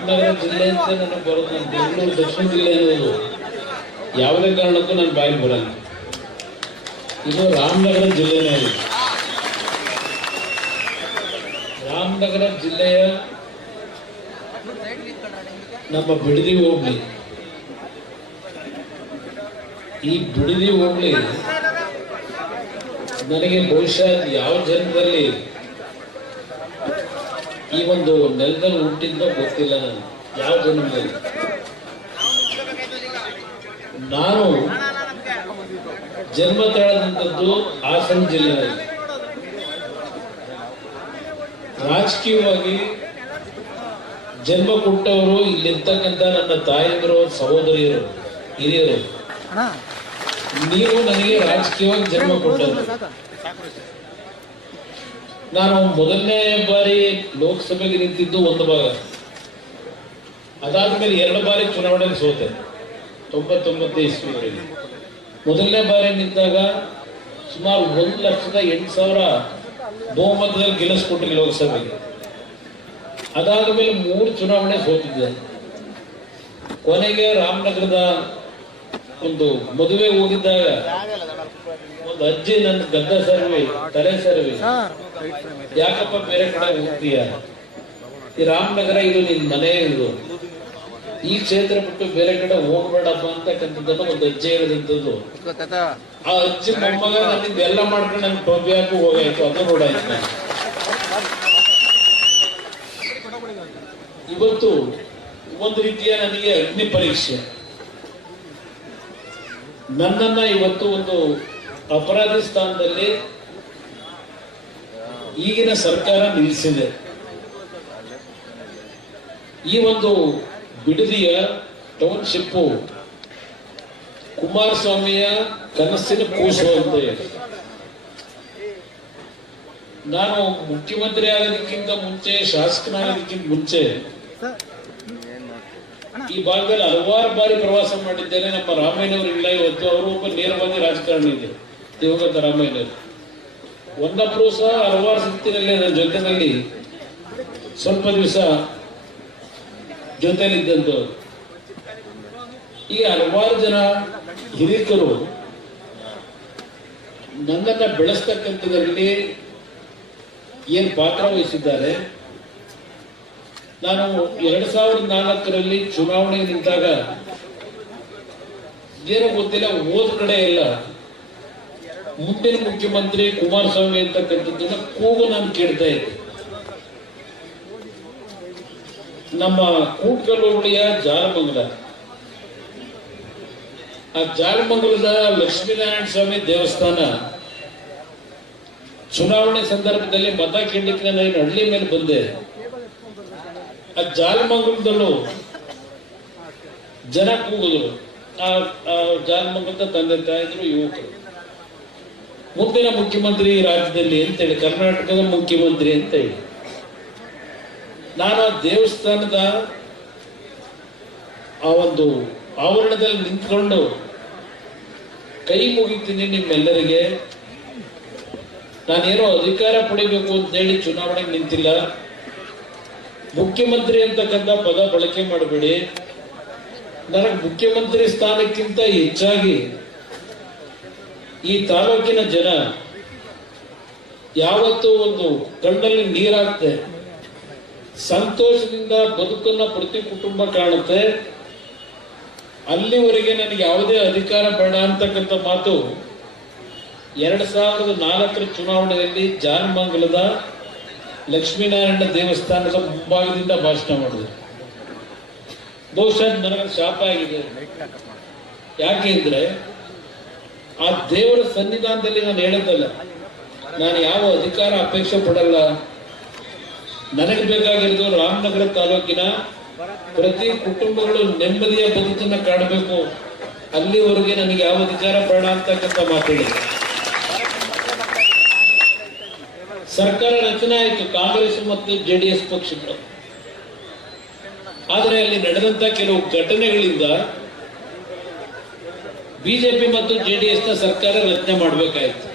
ರಾಮನಗರ ಜಿಲ್ಲೆ ಅಂತ ನನಗೆ ಬರೋದು. ನಾನು ಬೆಂಗಳೂರು ದಕ್ಷಿಣ ಜಿಲ್ಲೆ ಅನ್ನೋದು ಯಾವುದೇ ಕಾರಣಕ್ಕೂ ನನ್ನ ಬಾಯಿ ಬರಲ್ಲ. ಇದು ರಾಮನಗರ ಜಿಲ್ಲೆನೇ ಇದೆ. ರಾಮನಗರ ಜಿಲ್ಲೆಯ ನಮ್ಮ ಬಿಡದಿ ಹೋಗ್ಲಿ, ಈ ಬಿಡದಿ ಹೋಗ್ಲಿ ನನಗೆ ಬಹುಶಃ ಯಾವ ಜನ್ಮದಲ್ಲಿ ಈ ಒಂದು ನೆಲದಲ್ಲಿ ಹುಟ್ಟಿದ್ನೋ ಗೊತ್ತಿಲ್ಲ. ನಾನು ಯಾವ ಜನ್ಮದಲ್ಲಿ ನಾನು ಜನ್ಮ ತಾಳದಂಥದ್ದು ಹಾಸನ ಜಿಲ್ಲೆಯಲ್ಲಿ. ರಾಜಕೀಯವಾಗಿ ಜನ್ಮ ಕೊಟ್ಟವರು ಇಲ್ಲಿರ್ತಕ್ಕಂಥ ನನ್ನ ತಾಯಂದಿರು, ಸಹೋದರಿಯರು, ಹಿರಿಯರು. ನೀವು ನನಗೆ ರಾಜಕೀಯವಾಗಿ ಜನ್ಮ ಕೊಟ್ಟವರು. ನಾನು ಮೊದಲನೇ ಬಾರಿ ಲೋಕಸಭೆಗೆ ನಿಂತಿದ್ದು ಒಂದು ಭಾಗ, ಅದಾದ್ಮೇಲೆ 2 ಬಾರಿ ಚುನಾವಣೆಗೆ ಸೋತೆ 99 ಇಸ್ವಿವರೆಗೆ. ಮೊದಲನೇ ಬಾರಿ ನಿಂತಾಗ ಸುಮಾರು 1,08,000 ಬಹುಮತದಲ್ಲಿ ಗೆಲ್ಲಿಸ್ಕೊಟ್ರಿ ಲೋಕಸಭೆಗೆ. ಅದಾದ ಮೇಲೆ 3 ಚುನಾವಣೆ ಸೋತಿದ್ದೆ. ಕೊನೆಗೆ ರಾಮನಗರದ ಒಂದು ಮದುವೆ ಹೋಗಿದ್ದಾಗ ಒಂದು ಅಜ್ಜಿ ನನ್ನ ಗದ್ದ ಸರ್ವಿ, ತಲೆ ಸರ್ವಿ, ಯಾಕಪ್ಪ ಬೇರೆ ಕಡೆ ಹೋಗ್ತೀಯ, ಈ ರಾಮನಗರ ಇದು ನಿನ್ ಮನೆ, ಇದು ಈ ಕ್ಷೇತ್ರ ಬಿಟ್ಟು ಬೇರೆ ಕಡೆ ಹೋಗ್ಬೇಡಪ್ಪ ಅಂತಕ್ಕಂಥದ್ದನ್ನು ಒಂದು ಅಜ್ಜಿ ಹೇಳಿದಂಥದ್ದು. ಆ ಅಜ್ಜಿ ಮೊಮ್ಮಗ ನನಗೆ ಎಲ್ಲ ಮಾಡ್ಕೊಂಡು ನನ್ಗೆ ಟೋಪಿ ಹಾಕಿ ಹೋಗಾಯ್ತು. ಅದು ನೋಡಾಯ್ತು. ಇವತ್ತು ಒಂದು ರೀತಿಯ ನನಗೆ ಅಗ್ನಿ ಪರೀಕ್ಷೆ. ನನ್ನನ್ನ ಇವತ್ತು ಒಂದು ಅಪರಾಧಿ ಸ್ಥಾನದಲ್ಲಿ ಈಗಿನ ಸರ್ಕಾರ ನಿಲ್ಲಿಸಿದೆ. ಈ ಒಂದು ಬಿಡದಿಯ ಟೌನ್ಶಿಪ್ ಕುಮಾರಸ್ವಾಮಿಯ ಕನಸಿನ ಕೂಸು ಅಂತ ಹೇಳಿ, ನಾನು ಮುಖ್ಯಮಂತ್ರಿ ಆಗೋದಕ್ಕಿಂತ ಮುಂಚೆ, ಶಾಸಕನಾಗೋದಕ್ಕಿಂತ ಮುಂಚೆ ಈ ಭಾಗದಲ್ಲಿ ಹಲವಾರು ಬಾರಿ ಪ್ರವಾಸ ಮಾಡಿದ್ದೇನೆ. ನಮ್ಮ ರಾಮಯ್ಯನವರು ಇಲ್ಲ ಇವತ್ತು, ಅವರು ಒಬ್ಬ ನೇರವಾಗಿ ರಾಜಕಾರಣಿ ಇದೆ, ದಿವಂಗತ ರಾಮಯ್ಯನವರು. ಒಂದೊಬ್ಬರು ಸಹ ಹಲವಾರು ಸುತ್ತಿನಲ್ಲಿ ನನ್ನ ಜೊತೆಯಲ್ಲಿ ಸ್ವಲ್ಪ ದಿವಸ ಜೊತೆಯಲ್ಲಿದ್ದಂಥವ್ರು. ಈಗ ಹಲವಾರು ಜನ ಹಿರಿಕರು ನನ್ನನ್ನ ಬೆಳೆಸ್ತಕ್ಕಂಥದ್ರಲ್ಲಿ ಏನ್ ಪಾತ್ರ ವಹಿಸಿದ್ದಾರೆ. ನಾನು 2004ರಲ್ಲಿ ಚುನಾವಣೆ ನಿಂತಾಗ ಏನೋ ಗೊತ್ತಿಲ್ಲ, ಹೋದ ಕಡೆ ಎಲ್ಲ ಮುಂದಿನ ಮುಖ್ಯಮಂತ್ರಿ ಕುಮಾರಸ್ವಾಮಿ ಅಂತಕ್ಕಂಥದ್ದನ್ನ ಕೂಗು ನಾನು ಕೇಳ್ತಾ ಇದ್ದೆ. ನಮ್ಮ ಕೂಟ್ಕಲ್ ಹೋಬಳಿಯ ಜಾಲಮಂಗಲ, ಆ ಜಾಲಮಂಗಲದ ಲಕ್ಷ್ಮೀನಾರಾಯಣ ಸ್ವಾಮಿ ದೇವಸ್ಥಾನ ಚುನಾವಣೆ ಸಂದರ್ಭದಲ್ಲಿ ಮತ ಕೇಳಲಿಕ್ಕೆ ನಾನು ಹಳ್ಳಿ ಮೇಲೆ ಬಂದೆ. ಆ ಜಾಲಮಂಗಲದಲ್ಲೂ ಜನ ಕೂಗಿದ್ರು. ಆ ಜಾಲಮಂಗಲದ ತಂದೆ ತಾಯಿದ್ರು, ಯುವಕರು, ಮುಂದಿನ ಮುಖ್ಯಮಂತ್ರಿ ರಾಜ್ಯದಲ್ಲಿ ಅಂತೇಳಿ, ಕರ್ನಾಟಕದ ಮುಖ್ಯಮಂತ್ರಿ ಅಂತ ಹೇಳಿ. ನಾನು ದೇವಸ್ಥಾನದ ಆ ಒಂದು ಆವರಣದಲ್ಲಿ ನಿಂತ್ಕೊಂಡು ಕೈ ಮುಗಿತೀನಿ ನಿಮ್ಮೆಲ್ಲರಿಗೆ. ನಾನೇನೋ ಅಧಿಕಾರ ಪಡಿಬೇಕು ಅಂತ ಹೇಳಿ ಚುನಾವಣೆಗೆ ನಿಂತಿಲ್ಲ. ಮುಖ್ಯಮಂತ್ರಿ ಅಂತಕ್ಕಂಥ ಪದ ಬಳಕೆ ಮಾಡಬೇಡಿ. ನನಗೆ ಮುಖ್ಯಮಂತ್ರಿ ಸ್ಥಾನಕ್ಕಿಂತ ಹೆಚ್ಚಾಗಿ ಈ ತಾಲೂಕಿನ ಜನ ಯಾವತ್ತೂ ಒಂದು ಕಣ್ಣಲ್ಲಿ ನೀರಾಗ್ತೆ, ಸಂತೋಷದಿಂದ ಬದುಕನ್ನ ಪ್ರತಿ ಕುಟುಂಬ ಕಾಣುತ್ತೆ. ಅಲ್ಲಿವರೆಗೆ ನನಗೆ ಯಾವುದೇ ಅಧಿಕಾರ ಬೇಡ ಅಂತಕ್ಕಂಥ ಮಾತು 2004ರ ಚುನಾವಣೆಯಲ್ಲಿ ಜಾಲಮಂಗಲದ ಲಕ್ಷ್ಮೀನಾರಾಯಣ ದೇವಸ್ಥಾನದ ಮುಂಭಾಗದಿಂದ ಭಾಷಣ ಮಾಡಿದೆ. ಬಹುಶಃ ನನಗೆ ಶಾಪ ಆಗಿದೆ. ಯಾಕೆ ಅಂದ್ರೆ ಆ ದೇವರ ಸನ್ನಿಧಾನದಲ್ಲಿ ನಾನು ಹೇಳೋದಲ್ಲ, ನಾನು ಯಾವ ಅಧಿಕಾರ ಅಪೇಕ್ಷೆ ಪಡಲ್ಲ. ನನಗೆ ಬೇಕಾಗಿರೋದು ರಾಮನಗರ ತಾಲೂಕಿನ ಪ್ರತಿ ಕುಟುಂಬಗಳು ನೆಮ್ಮದಿಯ ಬದುಕನ್ನ ಕಾಣಬೇಕು. ಅಲ್ಲಿವರೆಗೆ ನನಗೆ ಯಾವ ಅಧಿಕಾರ ಬೇಡ ಅಂತಕ್ಕಂಥ ಮಾತಾಡಿದೆ. ಸರ್ಕಾರ ರಚನೆ ಆಯಿತು ಕಾಂಗ್ರೆಸ್ ಮತ್ತು ಜೆಡಿಎಸ್ ಪಕ್ಷಗಳು. ಆದರೆ ಅಲ್ಲಿ ನಡೆದಂತ ಕೆಲವು ಘಟನೆಗಳಿಂದ ಬಿಜೆಪಿ ಮತ್ತು ಜೆಡಿಎಸ್ ನ ಸರ್ಕಾರ ರಚನೆ ಮಾಡಬೇಕಾಯಿತು.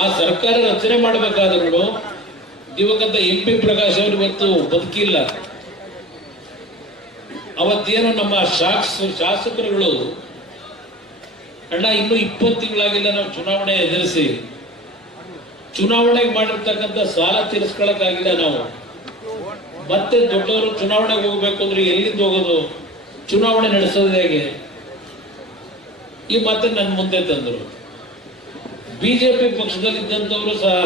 ಆ ಸರ್ಕಾರ ರಚನೆ ಮಾಡಬೇಕಾದ್ರೂ ದಿವಂಗತ MP ಪ್ರಕಾಶ್ ಅವರು ಇವತ್ತು ಬದುಕಿಲ್ಲ. ಅವತ್ತೇನು ನಮ್ಮ ಶಾಸಕರುಗಳು ಅಣ್ಣ ಇನ್ನೂ 20 ತಿಂಗಳಾಗಿಲ್ಲ ನಾವು ಚುನಾವಣೆ ಎದುರಿಸಿ, ಚುನಾವಣೆಗೆ ಮಾಡಿರ್ತಕ್ಕಂಥ ಸಾಲ ತೀರಿಸ್ಕೊಳಕ್ಕಾಗಿಲ್ಲ ನಾವು, ಮತ್ತೆ ದೊಡ್ಡವರು ಚುನಾವಣೆಗೆ ಹೋಗ್ಬೇಕು ಅಂದ್ರೆ ಎಲ್ಲಿಂದ ಹೋಗೋದು, ಚುನಾವಣೆ ನಡೆಸೋದು ಹೇಗೆ, ಈ ಮತ್ತೆ ನನ್ನ ಮುಂದೆ ತಂದರು. ಬಿಜೆಪಿ ಪಕ್ಷದಲ್ಲಿದ್ದಂಥವರು ಸಹ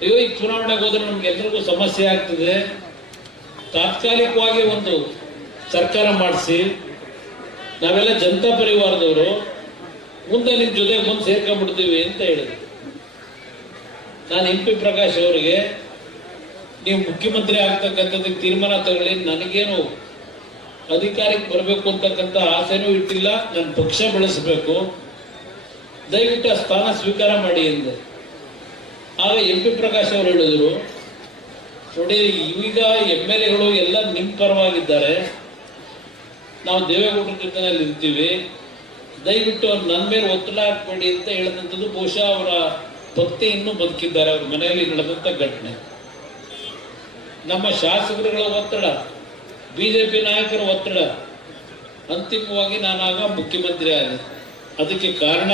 ಅಯ್ಯೋ ಈ ಚುನಾವಣೆಗೆ ಹೋದ್ರೆ ನಮ್ಗೆಲ್ಲರಿಗೂ ಸಮಸ್ಯೆ ಆಗ್ತದೆ, ತಾತ್ಕಾಲಿಕವಾಗಿ ಒಂದು ಸರ್ಕಾರ ಮಾಡಿಸಿ, ನಾವೆಲ್ಲ ಜನತಾ ಪರಿವಾರದವರು ಮುಂದೆ ನಿಮ್ ಜೊತೆಗೆ ಬಂದು ಸೇರ್ಕೊಂಡ್ಬಿಡ್ತೀವಿ ಅಂತ ಹೇಳಿದ್ರು. ನಾನು MP ಪ್ರಕಾಶ್ ಅವರಿಗೆ ನೀವು ಮುಖ್ಯಮಂತ್ರಿ ಆಗ್ತಕ್ಕಂಥದ್ದಕ್ಕೆ ತೀರ್ಮಾನ ತಗೊಳ್ಳಿ, ನನಗೇನು ಅಧಿಕಾರಕ್ಕೆ ಬರಬೇಕು ಅಂತಕ್ಕಂಥ ಆಸೆನೂ ಇಟ್ಟಿಲ್ಲ, ನನ್ನ ಪಕ್ಷ ಬೆಳೆಸಬೇಕು, ದಯವಿಟ್ಟು ಆ ಸ್ಥಾನ ಸ್ವೀಕಾರ ಮಾಡಿ ಎಂದೆ. ಆಗ MP ಪ್ರಕಾಶ್ ಅವರು ಹೇಳಿದ್ರು, ನೋಡಿ ಈಗ MLAಗಳು ಎಲ್ಲ ನಿಮ್ಮ ಪರವಾಗಿದ್ದಾರೆ, ನಾವು ದೇವೇಗೌಡರ ಜೊತೆನಲ್ಲಿ ಇರ್ತೀವಿ, ದಯವಿಟ್ಟು ಅವ್ರು ನನ್ನ ಮೇಲೆ ಒತ್ತಡ ಹಾಕಬೇಡಿ ಅಂತ ಹೇಳಿದಂಥದ್ದು. ಬಹುಶಃ ಅವರ ಭಕ್ತಿ ಇನ್ನೂ ಬದುಕಿದ್ದಾರೆ, ಅವ್ರ ಮನೆಯಲ್ಲಿ ನಡೆದಂಥ ಘಟನೆ. ನಮ್ಮ ಶಾಸಕರುಗಳ ಒತ್ತಡ, ಬಿಜೆಪಿ ನಾಯಕರ ಒತ್ತಡ, ಅಂತಿಮವಾಗಿ ನಾನಾಗ ಮುಖ್ಯಮಂತ್ರಿ ಆದೆ. ಅದಕ್ಕೆ ಕಾರಣ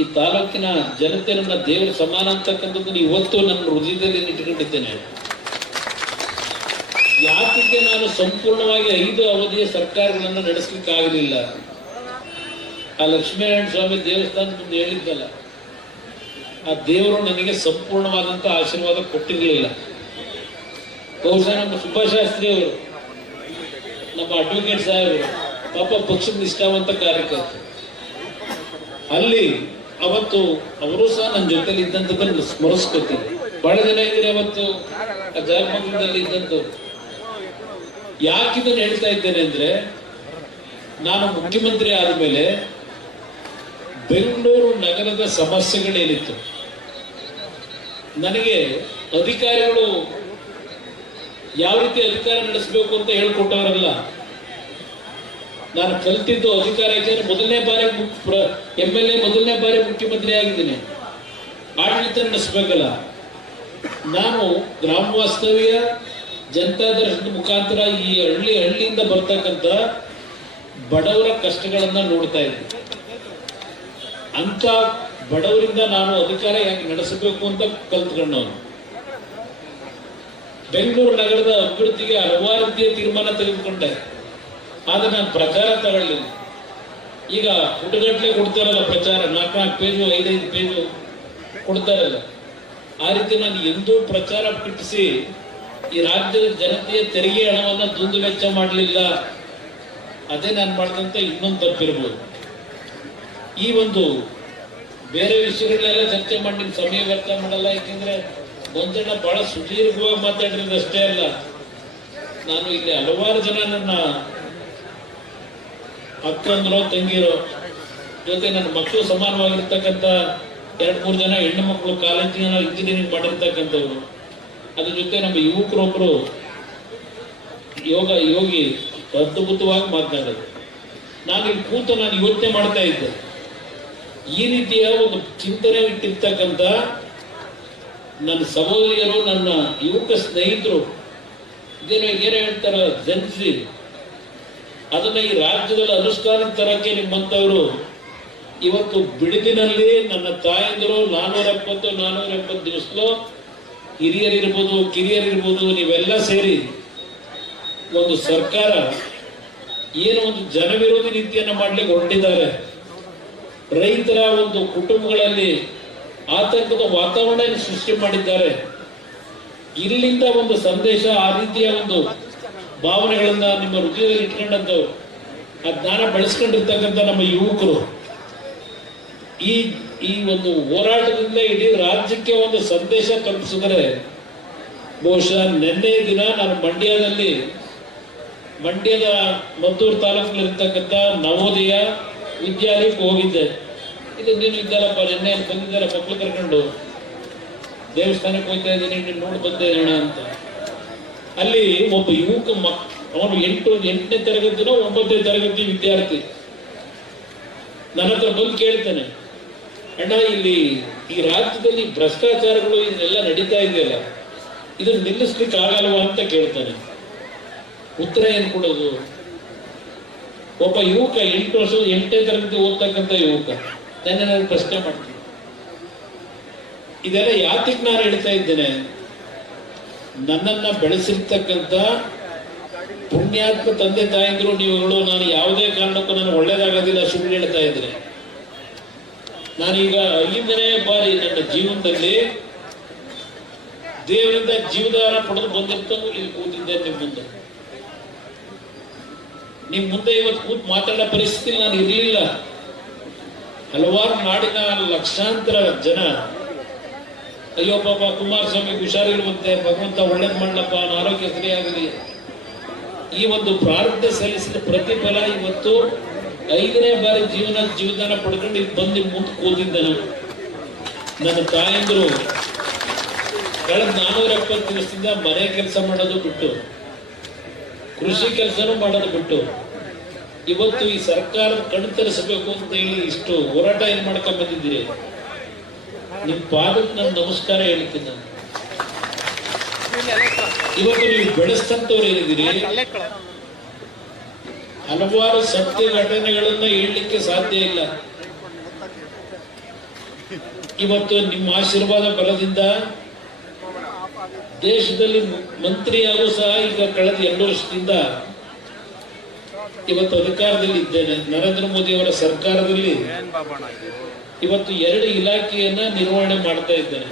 ಈ ತಾಲೂಕಿನ ಜನತೆ ನನ್ನ ದೇವರ ಸಮಾನ ಅಂತಕ್ಕಂಥದ್ದನ್ನು ಇವತ್ತು ನನ್ನ ಹೃದಯದಲ್ಲಿ ಇಟ್ಟುಕೊಂಡಿದ್ದೇನೆ. ಯಾಕೆ ನಾನು ಸಂಪೂರ್ಣವಾಗಿ 5 ಅವಧಿಯ ಸರ್ಕಾರಗಳನ್ನು ನಡೆಸಲಿಕ್ಕೆ ಆಗಲಿಲ್ಲ. ಆ ಲಕ್ಷ್ಮೀನಾರಾಯಣ ಸ್ವಾಮಿ ದೇವಸ್ಥಾನ ಮುಂದೆ ಹೇಳಿದ್ದಲ್ಲ, ಆ ದೇವರು ನನಗೆ ಸಂಪೂರ್ಣವಾದಂತ ಆಶೀರ್ವಾದ ಕೊಟ್ಟಿರಲಿಲ್ಲ. ಬಹುಶಃ ನಮ್ಮ ಸುಭಾಷಾಸ್ತ್ರಿ ಅವರು, ನಮ್ಮ ಅಡ್ವೊಕೇಟ್ ಸಾಹೇಬರು ಪಾಪ ಪಕ್ಷದ ನಿಷ್ಠಾವಂತ ಕಾರ್ಯಕರ್ತರು, ಅಲ್ಲಿ ಅವತ್ತು ಅವರು ಸಹ ನನ್ನ ಜೊತೆಲಿ ಇದ್ದಂಥದ್ದನ್ನು ಸ್ಮರಿಸ್ಕೊತೀನಿ. ಬಹಳ ಜನ ಇದ್ರೆ ಅವತ್ತು ಜಾಗಮಂಗಲದಲ್ಲಿ ಇದ್ದಂಥವ್ರು. ಯಾಕಿದನ್ನು ಹೇಳ್ತಾ ಇದ್ದೇನೆ ಅಂದ್ರೆ, ನಾನು ಮುಖ್ಯಮಂತ್ರಿ ಆದಮೇಲೆ ಬೆಂಗಳೂರು ನಗರದ ಸಮಸ್ಯೆಗಳೇನಿತ್ತು, ನನಗೆ ಅಧಿಕಾರಿಗಳು ಯಾವ ರೀತಿ ಅಧಿಕಾರ ನಡೆಸಬೇಕು ಅಂತ ಹೇಳ್ಕೊಟ್ಟವರಲ್ಲ. ನಾನು ಕಲ್ತಿದ್ದು ಅಧಿಕಾರ ಇದ್ದರೆ ಮೊದಲನೇ ಬಾರಿ MLA ಮೊದಲನೇ ಬಾರಿ ಮುಖ್ಯಮಂತ್ರಿ ಆಗಿದ್ದೀನಿ, ಆಡಳಿತ ನಡೆಸಬೇಕಲ್ಲ. ನಾನು ಗ್ರಾಮ ವಾಸ್ತವ್ಯ ಜನತಾ ದರ್ಶನದ ಮುಖಾಂತರ ಈ ಹಳ್ಳಿಯಿಂದ ಬರ್ತಕ್ಕಂಥ ಬಡವರ ಕಷ್ಟಗಳನ್ನ ನೋಡ್ತಾ ಇದ್ದೆ. ಅಂತ ಬಡವರಿಂದ ನಾನು ಅಧಿಕಾರ ಯಾಕೆ ನಡೆಸಬೇಕು ಅಂತ ಕಲ್ತ್ಕೊಂಡವನು. ಬೆಂಗಳೂರು ನಗರದ ಅಭಿವೃದ್ಧಿಗೆ ಹಲವಾರು ರೀತಿಯ ತೀರ್ಮಾನ ತೆಗೆದುಕೊಂಡೆ, ಆದ್ರೆ ನಾನು ಪ್ರಚಾರ ತಗೊಳ್ಳಿಲ್ಲ. ಈಗ ಪುಟಗಟ್ಟಲೆ ಕೊಡ್ತಾರಲ್ಲ ಪ್ರಚಾರ, 4 ಪೇಜು 5 ಪೇಜು ಕೊಡ್ತಾರಲ್ಲ, ಆ ರೀತಿ ನಾನು ಎಂದೂ ಪ್ರಚಾರ ಪಿಟ್ಟಿಸಿ ಈ ರಾಜ್ಯದ ಜನತೆಯ ತೆರಿಗೆ ಹಣವನ್ನು ದುಂದು ವೆಚ್ಚ ಮಾಡಲಿಲ್ಲ. ಅದೇ ನಾನು ಮಾಡಿದಂತ ಇನ್ನೊಂದು ತಪ್ಪಿರ್ಬೋದು. ಈ ಒಂದು ಬೇರೆ ವಿಷಯಗಳನ್ನೆಲ್ಲ ಚರ್ಚೆ ಮಾಡಿ ನಿಮ್ಮ ಸಮಯ ವ್ಯರ್ಥ ಮಾಡಲ್ಲ. ಯಾಕೆಂದ್ರೆ ಒಂದೆಲ್ಲ ಬಹಳ ಸುದೀರ್ಘವಾಗಿ ಮಾತಾಡಿರೋದು ಅಷ್ಟೇ ಅಲ್ಲ, ನಾನು ಇಲ್ಲಿ ಹಲವಾರು ಜನ ನನ್ನ ಅಕ್ಕಂದ್ರೋ ತಂಗಿರೋ ಜೊತೆ ನನ್ನ ಮಕ್ಕಳು ಸಮಾನವಾಗಿರ್ತಕ್ಕಂಥ 2-3 ಜನ ಹೆಣ್ಣು ಮಕ್ಕಳು ಕಾಲೇಜಿನ ಇಂಜಿನಿಯರಿಂಗ್ ಮಾಡಿರ್ತಕ್ಕಂಥವ್ರು, ಅದ್ರ ಜೊತೆ ನಮ್ಮ ಯುವಕರೊಬ್ಬರು ಯೋಗಿ ಅದ್ಭುತವಾಗಿ ಮಾತನಾಡೋದು. ನಾನು ಇಲ್ಲಿ ಕೂತು ನಾನು ಯೋಚನೆ ಮಾಡ್ತಾ ಇದ್ದೆ, ಈ ರೀತಿಯ ಒಂದು ಚಿಂತನೆ ಇಟ್ಟಿರ್ತಕ್ಕಂಥ ನನ್ನ ಸಹೋದರಿಯರು, ನನ್ನ ಯುವಕ ಸ್ನೇಹಿತರು ಏನೋ ಹೇಳ್ತಾರ ಜನಿಸಿ ಅದನ್ನ ಈ ರಾಜ್ಯದಲ್ಲಿ ಅನುಷ್ಠಾನಕ್ಕೆ ತರಕ್ಕೆ ನಿಮ್ಮಂಥವರು ಇವತ್ತು ಬಿಡುದಿನಲ್ಲಿ ನನ್ನ ತಾಯಂದಿರು 470 ದಿವಸಲು ಹಿರಿಯರಿರ್ಬೋದು ಕಿರಿಯರಿರ್ಬೋದು ನೀವೆಲ್ಲ ಸೇರಿ ಒಂದು ಸರ್ಕಾರ ಏನು ಒಂದು ಜನವಿರೋಧಿ ನೀತಿಯನ್ನು ಮಾಡ್ಲಿಕ್ಕೆ ಹೊರಟಿದ್ದಾರೆ. ರೈತರ ಒಂದು ಕುಟುಂಬಗಳಲ್ಲಿ ಆತಂಕದ ವಾತಾವರಣ ಸೃಷ್ಟಿ ಮಾಡಿದ್ದಾರೆ. ಇಲ್ಲಿಂದ ಒಂದು ಸಂದೇಶ, ಆ ರೀತಿಯ ಒಂದು ಭಾವನೆಗಳನ್ನ ನಿಮ್ಮ ಹೃದಯದಲ್ಲಿ ಇಟ್ಕೊಂಡಂಥವ್ರು, ಆ ಜ್ಞಾನ ಬೆಳೆಸ್ಕೊಂಡಿರ್ತಕ್ಕಂಥ ನಮ್ಮ ಯುವಕರು ಈ ಒಂದು ಹೋರಾಟದಿಂದ ಇಡೀ ರಾಜ್ಯಕ್ಕೆ ಒಂದು ಸಂದೇಶ ತಲುಪಿಸಿದರೆ, ಬಹುಶಃ ನಿನ್ನೆ ದಿನ ನಾನು ಮಂಡ್ಯದ ಮದ್ದೂರು ತಾಲೂಕಿನಲ್ಲಿರ್ತಕ್ಕಂಥ ನವೋದಯ ವಿದ್ಯಾಲಯಕ್ಕೆ ಹೋಗಿದ್ದೆ. ಇದು ನೀನು ಇದ್ದಲ್ಲಪ್ಪ, ನಿನ್ನೆ ಬಂದಿದ್ದಾರೆ ಮಕ್ಕಳು ಕರ್ಕೊಂಡು ದೇವಸ್ಥಾನಕ್ಕೆ ಹೋಗ್ತಾ ಇದ್ದೀನಿ, ನೀನು ನೋಡಿ ಬಂದೆ ಅಣ್ಣ ಅಂತ. ಅಲ್ಲಿ ಒಬ್ಬ ಯುವಕ ಅವನು 8ನೇ ತರಗತಿನೋ 9ನೇ ತರಗತಿ ವಿದ್ಯಾರ್ಥಿ ನನ್ನ ಹತ್ರ ಬಂದು ಕೇಳ್ತಾನೆ, ಅಣ್ಣ ಇಲ್ಲಿ ಈ ರಾಜ್ಯದಲ್ಲಿ ಭ್ರಷ್ಟಾಚಾರಗಳು ಇದೆಲ್ಲ ನಡೀತಾ ಇದೆಯಲ್ಲ, ಇದನ್ನು ನಿಲ್ಲಿಸ್ಲಿಕ್ಕೆ ಆಗಲ್ವಾ ಅಂತ ಕೇಳ್ತಾನೆ. ಉತ್ತರ ಏನು ಕೊಡೋದು? ಒಬ್ಬ ಯುವಕ 8ನೇ ತರಗತಿ ಓದ್ತಕ್ಕಂಥ ಯುವಕ ನಾನು ಪ್ರಶ್ನೆ ಮಾಡ್ತೀನಿ, ಇದೆಲ್ಲ ಯಾತಿಗೆ ನಾನು ಹೇಳ್ತಾ ಇದ್ದೇನೆ? ನನ್ನನ್ನ ಬೆಳೆಸಿರ್ತಕ್ಕಂಥ ಪುಣ್ಯಾತ್ಮ ತಂದೆ ತಾಯಿದ್ರು ನೀವುಗಳು ನಾನು ಯಾವುದೇ ಕಾರಣಕ್ಕೂ ನಾನು ಒಳ್ಳೇದಾಗೋದಿಲ್ಲ ಸುಳ್ಳು ಹೇಳ್ತಾ ಇದ್ರೆ, ನಾನೀಗ 5ನೇ ಬಾರಿ ನನ್ನ ಜೀವನದಲ್ಲಿ ದೇವರಿಂದ ಜೀವದಾನ ಪಡೆದು ಬಂದಿರ್ತಾನು ಇಲ್ಲಿ ಕೂತಿದ್ದೇನೆ ನಿಮ್ ಮುಂದೆ ಇವತ್ತು ಕೂತ್ ಮಾತಾಡೋ ಪರಿಸ್ಥಿತಿ ನಾನು ಇರಲಿಲ್ಲ. ಹಲವಾರು ನಾಡಿನ ಲಕ್ಷಾಂತರ ಜನ ಅಯ್ಯೋ ಪಾಪ ಕುಮಾರಸ್ವಾಮಿ ಹುಷಾರಿರುವಂತೆ, ಭಗವಂತ ಒಳ್ಳೇದ್ ಮಾಡಲಪ್ಪ, ಆರೋಗ್ಯ ಸರಿಯಾಗಲಿ, ಈ ಒಂದು ಪ್ರಾರ್ಥನೆ ಸಲ್ಲಿಸಿದ ಪ್ರತಿಫಲ ಇವತ್ತು 5ನೇ ಬಾರಿ ಜೀವದಾನ ಪಡ್ಕೊಂಡು ಇಲ್ಲಿ ಬಂದು ಮುಂದೆ ಕೂತಿದ್ದೆ. ನನ್ನ ತಾಯಂದ್ರು ಕಳೆದ 470 ದಿವಸದಿಂದ ಮನೆ ಕೆಲಸ ಮಾಡೋದು ಬಿಟ್ಟು, ಕೃಷಿ ಕೆಲಸನೂ ಮಾಡೋದು ಬಿಟ್ಟು, ಇವತ್ತು ಈ ಸರ್ಕಾರ ಕಣ್ತರಿಸಬೇಕು ಅಂತ ಹೇಳಿ ಇಷ್ಟು ಹೋರಾಟ ಏನ್ ಮಾಡ್ಕೊಂಡ್ ಬಂದಿದ್ದೀರಿ. ನಿಮ್ ಪಾದಕ್ಕೆ ನಾನು ನಮಸ್ಕಾರ ಹೇಳ್ತೀನಿ. ನಾನು ಇವತ್ತು ನೀವು ಬೆಳೆಸ್ತಂತವ್ರು ಏನಿದ್ದೀರಿ, ಹಲವಾರು ಸತ್ಯ ಘಟನೆಗಳನ್ನ ಹೇಳಲಿಕ್ಕೆ ಸಾಧ್ಯ ಇಲ್ಲ. ಇವತ್ತು ನಿಮ್ಮ ಆಶೀರ್ವಾದ ಬಲದಿಂದ ದೇಶದಲ್ಲಿ ಮಂತ್ರಿಯಾಗೂ ಸಹ ಈಗ ಕಳೆದ 2 ವರ್ಷದಿಂದ ಇವತ್ತು ಅಧಿಕಾರದಲ್ಲಿ ಇದ್ದೇನೆ. ನರೇಂದ್ರ ಮೋದಿ ಅವರ ಸರ್ಕಾರದಲ್ಲಿ ಇವತ್ತು 2 ಇಲಾಖೆಯನ್ನ ನಿರ್ವಹಣೆ ಮಾಡ್ತಾ ಇದ್ದೇನೆ.